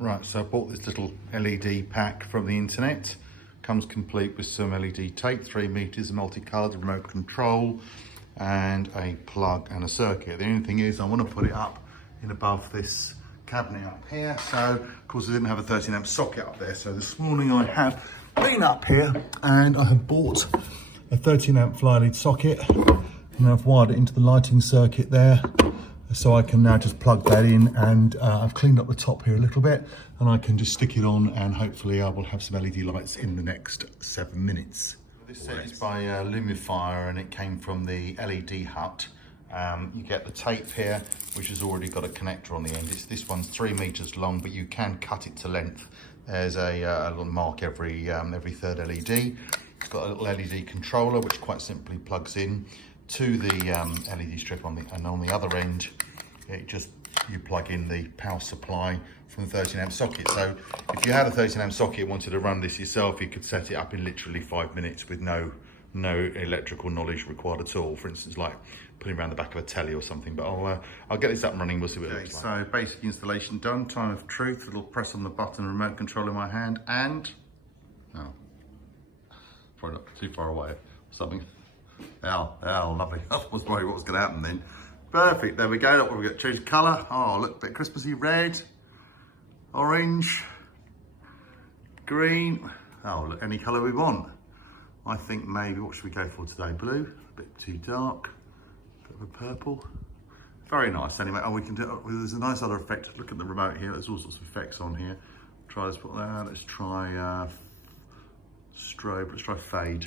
Right, so I bought this little LED pack from the internet. Comes complete with some LED tape, 3 meters, multicoloured, remote control, and a plug and a circuit. The only thing is I want to put it up in above this cabinet up here. So of course I didn't have a 13 amp socket up there. So this morning I have been up here and I have bought a 13 amp fly lead socket, and I've wired it into the lighting circuit there. So I can now just plug that in, and I've cleaned up the top here a little bit, and I can just stick it on, and hopefully I will have some LED lights in the next 7 minutes. This set is by Lumifier, and it came from the LED Hut. You get the tape here, which has already got a connector on the end. This one's 3 meters long, but you can cut it to length. There's a little mark every third LED. It's got a little LED controller, which quite simply plugs in to the LED strip on the other end. You plug in the power supply from the 13 amp socket. So if you had a 13 amp socket and wanted to run this yourself, you could set it up in literally 5 minutes with no electrical knowledge required at all. For instance, like putting around the back of a telly or something. But I'll get this up and running. We'll see what it looks like. So basic installation done. Time of truth. A little press on the button, remote control in my hand, and probably not too far away. Something. Oh, lovely. I was worried what was going to happen then. Perfect, there we go. Look, we've got choose colour. Oh, look, a bit Christmassy. Red, orange, green. Oh, look, any colour we want. I think maybe, what should we go for today? Blue, a bit too dark, a bit of a purple. Very nice, anyway. Oh, we can do, there's a nice other effect. Look at the remote here. There's all sorts of effects on here. Try this, put that. Let's try strobe, let's try fade.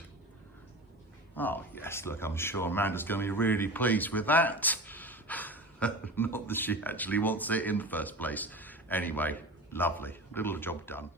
Oh yes, look, I'm sure Amanda's going to be really pleased with that. Not that she actually wants it in the first place. Anyway, lovely, little job done.